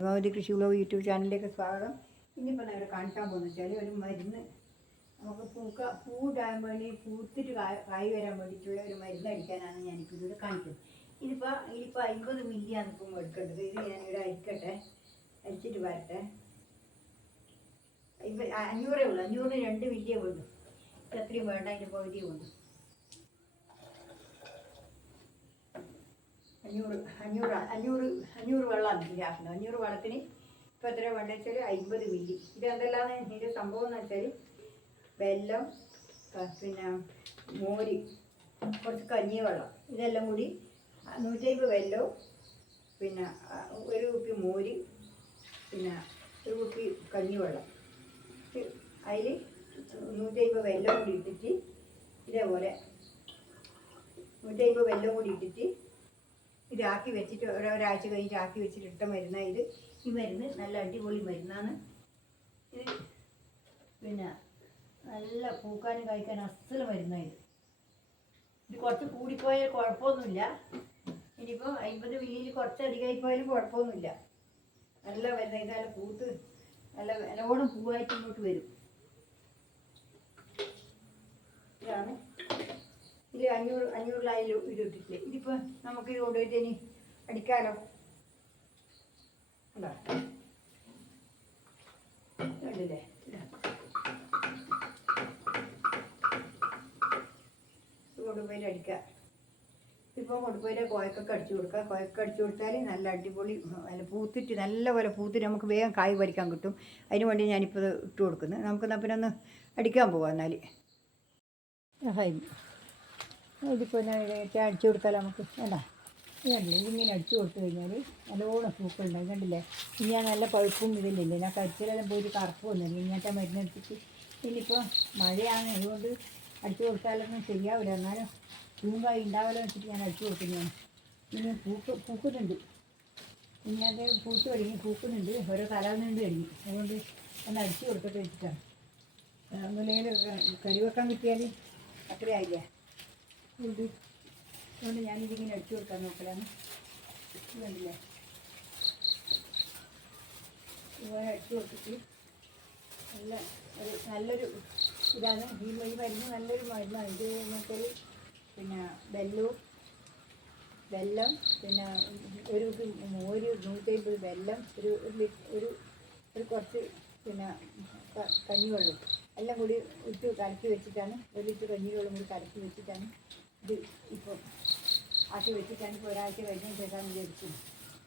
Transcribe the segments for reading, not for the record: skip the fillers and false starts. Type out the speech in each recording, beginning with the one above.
ഭഗവതി കൃഷി vlog YouTube ചാനലിലേക്ക് സ്വാഗതം. ഇന്നിപ്പോൾ ഞങ്ങൾ കാണിക്കാൻ പോകുന്നത് വെച്ചാൽ ഒരു മരുന്ന് നമുക്ക് പൂവിടാൻ വേണ്ടി പൂത്തിട്ട് കായ് വരാൻ വേണ്ടിയിട്ടുള്ള ഒരു മരുന്ന് അടിക്കാനാണ് ഞാനിപ്പോൾ ഇതിവിടെ കാണിക്കുന്നത്. ഇതിപ്പോൾ 50 മില്ലിയാണ് ഇപ്പം എടുക്കേണ്ടത്. ഇത് ഞാനിവിടെ അരിക്കട്ടെ, അരിച്ചിട്ട് വരട്ടെ. 500 ഉള്ളൂ, 500 2 മില്ലിയേ വേണ്ടു. എത്രയും വേണ്ട, അതിൻ്റെ പകുതിയേ വേണ്ടു. 500 വെള്ളമാണ് ഇതിലാക്കുന്നത്. 500 വെള്ളത്തിന് ഇപ്പോൾ എത്ര വേണ്ടത് വെച്ചാൽ 50 മില്ലി. ഇതെന്തെല്ലാമാണ് ഇതിൻ്റെ സംഭവം എന്ന് വെച്ചാൽ വെല്ലം, പിന്നെ മോര്, കുറച്ച് കഞ്ഞിവെള്ളം, ഇതെല്ലാം കൂടി 150 വെല്ലവും, പിന്നെ 1 കുപ്പി മോര്, പിന്നെ 1 കുപ്പി കഞ്ഞിവെള്ളം, അതിൽ 150 വെല്ലം കൂടി ഇട്ടിട്ട് ഇതേപോലെ 150 വെല്ലം കൂടി ഇട്ടിട്ട് ഇതാക്കി വെച്ചിട്ട് ഒരാഴ്ച കഴിഞ്ഞിട്ട് ആക്കി വെച്ചിട്ട് ഇട്ട മരുന്നാണ് ഇത്. ഈ മരുന്ന് നല്ല അടിപൊളി മരുന്നാണ് ഇത്. പിന്നെ നല്ല പൂക്കാനും കഴിക്കാനും അസല് മരുന്നാണ് ഇത്. ഇത് കുറച്ച് കൂടിപ്പോയാൽ കുഴപ്പമൊന്നുമില്ല. ഇനിയിപ്പോൾ 50 മില്ലിയിൽ കുറച്ച് അധികമായി പോയാലും കുഴപ്പമൊന്നുമില്ല. നല്ല മരുന്ന്. ഇത് നല്ല പൂത്ത് നല്ലോണം പൂവായിട്ട് ഇങ്ങോട്ട് വരും. ഇതാണ് ഇത് 500 ഇത് ഇട്ടിട്ടില്ലേ. ഇതിപ്പോൾ നമുക്ക് ഇത് കൊണ്ടുപോയിട്ട് ഇനി അടിക്കാമല്ലോ. ഉണ്ടോ, കണ്ടില്ലേ? ഇത് കൊണ്ടുപോയിട്ട് അടിക്കാം. ഇപ്പോൾ കൊണ്ടുപോയിട്ട് കോയക്കൊക്കെ അടിച്ചു കൊടുക്കുക. കോയക്കൊക്കെ അടിച്ചു കൊടുത്താൽ നല്ല അടിപൊളി, നല്ല പൂത്തിട്ട് നല്ലപോലെ പൂത്തിട്ട് നമുക്ക് വേഗം കായ് പറിക്കാൻ കിട്ടും. അതിന് വേണ്ടി ഞാനിപ്പോൾ ഇട്ട് കൊടുക്കുന്നത്. നമുക്കെന്നാൽ പിന്നെ ഒന്ന് അടിക്കാൻ പോവാം. എന്നാൽ ഇതിപ്പോൾ ഞാൻ അടിച്ചു കൊടുത്താൽ നമുക്ക് വേണ്ട. കണ്ടില്ലേ, ഇതിങ്ങനെ അടിച്ചു കൊടുത്തു കഴിഞ്ഞാൽ നല്ലോണം പൂക്കളുണ്ടാവും. കണ്ടില്ലേ? ഇനി ഞാൻ നല്ല പഴുപ്പും ഇതിലില്ലേ, ഞാൻ കരിച്ചിലെല്ലാം പോയിട്ട് കറുപ്പ് വന്നില്ല. ഇങ്ങനത്തെ മരുന്നെടുത്തിട്ട് ഇനിയിപ്പോൾ മഴയാണ്, അതുകൊണ്ട് അടിച്ചു കൊടുത്താലൊന്നും ശരിയാവില്ല. എന്നാലും പൂങ്കായി ഉണ്ടാവില്ല വെച്ചിട്ട് ഞാൻ അടിച്ചു കൊടുക്കുന്നതാണ്. ഇനി പൂക്കുന്നുണ്ട്. ഇനി അത് പൂത്ത് തുടങ്ങി, പൂക്കുന്നുണ്ട്, ഓരോ കലർന്നുണ്ട് കഴിഞ്ഞു. അതുകൊണ്ട് ഒന്ന് അടിച്ചു കൊടുത്തിട്ട് വെച്ചിട്ടാണ്. ഒന്നുമില്ലെങ്കിൽ കറി വെക്കാൻ കിട്ടിയാൽ അത്രയായില്ലേ. അതുകൊണ്ട് ഞാനിതിങ്ങനെ അടിച്ചു കൊടുക്കാൻ നോക്കലാണ്. കണ്ടില്ലേ? ഇതുപോലെ അടിച്ചു കൊടുത്തിട്ട് നല്ലൊരു ഇതാണ് ഈ മരുന്ന്. നല്ലൊരു മരുന്നാണ് ഇത്. മറ്റൊരു പിന്നെ വെല്ലം, പിന്നെ 1 കുപ്പി മോര്, 150 വെല്ലം, ഒരു കുറച്ച് പിന്നെ കഞ്ഞിവെള്ളം എല്ലാം കൂടി ഇട്ട് കലക്കി വെച്ചിട്ടാണ്, 1 ലിറ്റർ കഞ്ഞിവെള്ളം കൂടി കലക്കി വെച്ചിട്ടാണ് ഇത് ഇപ്പോൾ ആക്കി വെച്ചിട്ടാണ്. ഇപ്പോൾ ഒരാഴ്ച കഴിഞ്ഞ ശേഷം ഇത്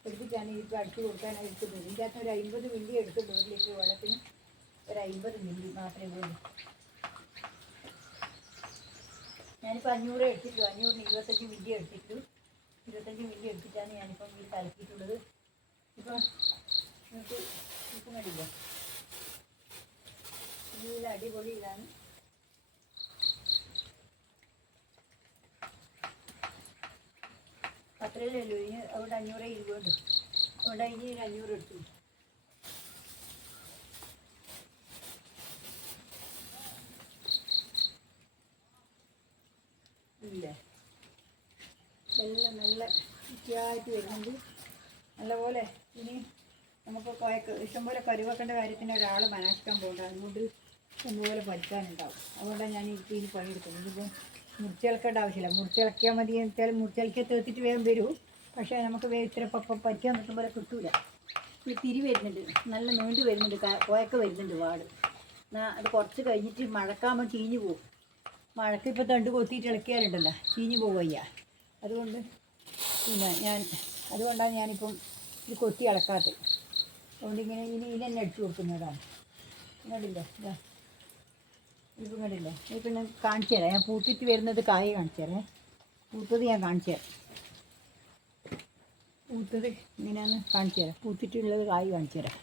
എടുത്തിട്ടാണ് ഇപ്പോൾ അടിച്ചു കൊടുക്കാനായി എടുക്കുന്നത്. ഇതിൻ്റെ അകത്ത് ഒരു 50 മില്ലി എടുത്തുള്ളൂ. 1 ലിറ്റർ വെള്ളത്തിന് ഒരു 50 മില്ലി മാത്രമേ ഉള്ളൂ. ഞാനിപ്പോൾ 500 എടുത്തിട്ടു. 500 25 മില്ലി എടുത്തിട്ടു. 25 മില്ലി എടുത്തിട്ടാണ് ഞാനിപ്പം ഇത് കലക്കിയിട്ടുള്ളത്. ഇപ്പോൾ നമുക്ക് ഉപ്പ് കണ്ടില്ല, നല്ല അടിപൊളി ഇതാണ്. അത്രയല്ലോ. ഇനി അവിടെ 500 ഇരുപത്, അവിടെ ഇനി 500 എടുത്തു. ഇല്ലേ, എല്ലാം നല്ല വൃത്തിയായിട്ട് വരുന്നുണ്ട് നല്ലപോലെ. ഇനി നമുക്ക് ഇഷ്ടംപോലെ കരുവെക്കേണ്ട കാര്യത്തിന് ഒരാൾ മനസ്സിലാക്കാൻ പോകണ്ട. അതുകൊണ്ട് ഇഷ്ടംപോലെ പഠിക്കാനുണ്ടാവും. അതുകൊണ്ടാണ് ഞാൻ ഇപ്പോൾ ഇനി പണിയെടുക്കുന്നത്. ഇതിപ്പോൾ മുറിച്ചിളക്കേണ്ട ആവശ്യമില്ല. മുറിച്ചിളക്കിയാൽ മതി എന്ന് വെച്ചാൽ മുറിച്ചിളക്കിയാൽ തീർത്തിട്ട് വേഗം വരും. പക്ഷേ നമുക്ക് ഇത്ര പറ്റിയാൽ കിട്ടും പോലെ കിട്ടൂല. ഈ തിരി വരുന്നുണ്ട്, നല്ല നീണ്ടു വരുന്നുണ്ട്, കോയൊക്കെ വരുന്നുണ്ട് വാട്. എന്നാൽ അത് കുറച്ച് കഴിഞ്ഞിട്ട് മഴക്കാകുമ്പോൾ ചീഞ്ഞു പോകും. മഴക്ക് ഇപ്പോൾ തണ്ട് കൊത്തിയിട്ട് ഇളക്കിയാലുണ്ടല്ലോ ചീഞ്ഞു പോവുക. അതുകൊണ്ട് അതുകൊണ്ടാണ് ഞാനിപ്പം ഇത് കൊത്തി ഇളക്കാത്തത്. അതുകൊണ്ട് ഇനി തന്നെ അടിച്ചു കൊടുക്കുന്നതാണ്. കണ്ടില്ലേ? ഇപ്പം കണ്ടില്ലേ? ഇപ്പം ഞാൻ കാണിച്ചു തരാം. ഞാൻ പൂത്തിട്ട് വരുന്നത് കായ് കാണിച്ചു തരാം. പൂത്തത് ഞാൻ കാണിച്ചു തരാം. പൂത്തത് ഇങ്ങനെയാണ് കാണിച്ചു തരാം. പൂത്തിട്ടുള്ളത് കായ് കാണിച്ചു തരാം.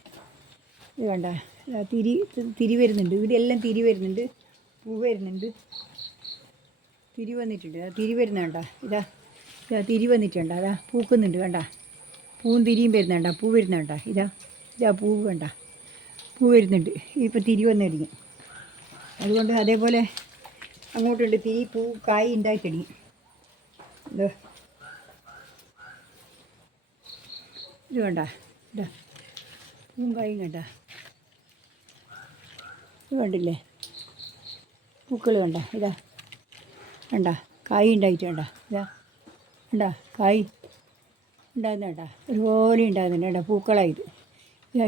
ഇത് വേണ്ട, തിരി വരുന്നുണ്ട്. ഇവിടെ എല്ലാം തിരി വരുന്നുണ്ട്, പൂ വരുന്നുണ്ട്, തിരി വന്നിട്ടുണ്ട്. തിരി വരുന്നുണ്ട, ഇതാ തിരി വന്നിട്ടുണ്ട്. അതാ പൂക്കുന്നുണ്ട്, വേണ്ട, പൂവും തിരിയും വരുന്നുണ്ട, പൂ വരുന്നുണ്ട. ഇതാ പൂ വേണ്ട, പൂ വരുന്നുണ്ട്. ഇപ്പോൾ തിരി വന്നു തുടങ്ങി. അതുകൊണ്ട് അതേപോലെ അങ്ങോട്ടുണ്ട് തിരി, പൂ, കായ് ഉണ്ടായി തുടങ്ങി. ഇത് വേണ്ട, പൂവും കായും കണ്ട, ഇത് കണ്ടില്ലേ പൂക്കൾ കണ്ട, ഇതാ കണ്ട കായ് ഉണ്ടായിട്ട് കണ്ട, ഇതാ കണ്ട കായ് ഉണ്ടാകുന്ന കണ്ട, ഒരുപോലെ ഉണ്ടാകുന്നുണ്ട് കണ്ട പൂക്കളായിട്ട്.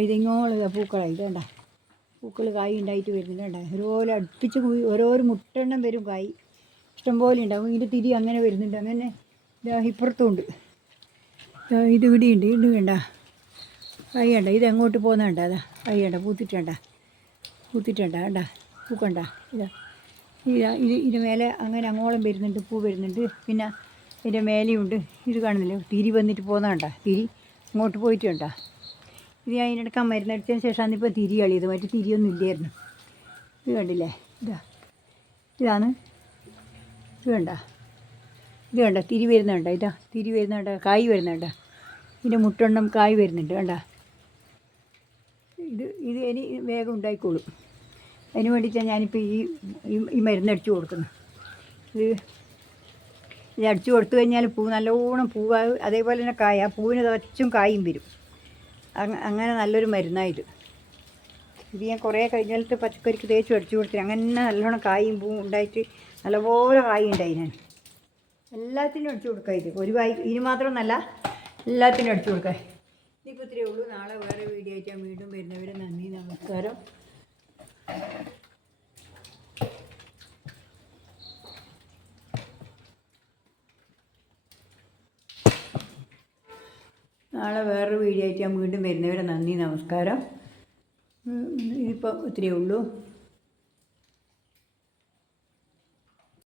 ഇതിങ്ങോളം ഇതാ പൂക്കളായി ഇത് കണ്ട, പൂക്കൾ കായ് ഉണ്ടായിട്ട് വരുന്നുണ്ട് കണ്ട, ഒരുപോലെ അടുപ്പിച്ച് ഓരോരോ മുട്ടെണ്ണം വരും കായ്, ഇഷ്ടംപോലെ ഉണ്ടാകും. ഇതിൻ്റെ തിരി അങ്ങനെ വരുന്നുണ്ട്, അങ്ങനെ ഇതാ ഇപ്പുറത്തും ഉണ്ട്, ഇത് ഇവിടെയുണ്ട്, ഇത് വേണ്ട കായ് കണ്ട, ഇത് എങ്ങോട്ട് പോകുന്ന കണ്ട, അതാ കായ് കണ്ട പൂത്തിട്ടണ്ട, പൂത്തിട്ടണ്ട കണ്ട, പൂക്കണ്ട ഇതാ ഇതിന് മേലെ അങ്ങനെ അങ്ങോളം വരുന്നുണ്ട്, പൂ വരുന്നുണ്ട്. പിന്നെ ഇതിൻ്റെ മേലെയുണ്ട്, ഇത് കാണുന്നില്ല തിരി വന്നിട്ട് പോകുന്ന കണ്ട, തിരി അങ്ങോട്ട് പോയിട്ട് കണ്ട. ഇത് ഞാൻ ഇതിനെടുക്കാൻ മരുന്നടിച്ചതിന് ശേഷമാണ് ഇപ്പോൾ തിരി കളിയത്, മറ്റു തിരിയൊന്നും ഇല്ലായിരുന്നു. ഇത് കണ്ടില്ലേ ഇതാണ് ഇത് കണ്ട, ഇത് കണ്ട തിരി വരുന്നുണ്ട, ഇതാ തിരി വരുന്നുണ്ട, കായ് വരുന്നുണ്ട, ഇതിൻ്റെ മുട്ടെണ്ണം കായ് വരുന്നുണ്ട് കണ്ട. ഇത് ഇനി വേഗം ഉണ്ടായിക്കോളും. അതിന് വേണ്ടിയിട്ടാണ് ഞാനിപ്പോൾ ഈ മരുന്നടിച്ച് കൊടുക്കുന്നത്. ഇത് അടിച്ചു കൊടുത്തു കഴിഞ്ഞാൽ പൂ നല്ലോണം പൂവ്, അതേപോലെ തന്നെ കായ, പൂവിന് തച്ചും കായും വരും. അങ്ങനെ നല്ലൊരു മരുന്നായത്. ഇത് ഞാൻ കുറേ കഴിഞ്ഞാലത്തെ പച്ചക്കറിക്ക് തേച്ച് അടിച്ചു കൊടുത്തിട്ട് അങ്ങനെ നല്ലോണം കായും പൂവും ഉണ്ടായിട്ട് നല്ലപോലെ കായ് ഉണ്ടായി. ഞാൻ എല്ലാത്തിനും അടിച്ചു കൊടുക്കാം. ഒരു കായ് ഇതിന് മാത്രമൊന്നല്ല, എല്ലാത്തിനും അടിച്ചു കൊടുക്കാം. ഇതിപ്പോൾ ഇത്രയേ ഉള്ളൂ. നാളെ വേറെ വീഡിയോ ആയിട്ട് വീണ്ടും വരുന്നവരെ നന്ദി, നമസ്കാരം. നാളെ വേറൊരു വീഡിയോ ആയിട്ട് ഞാൻ വീണ്ടും വരുന്നവരെ നന്ദി, നമസ്കാരം. ഇതിപ്പോൾ ഇത്രയേ ഉള്ളൂ.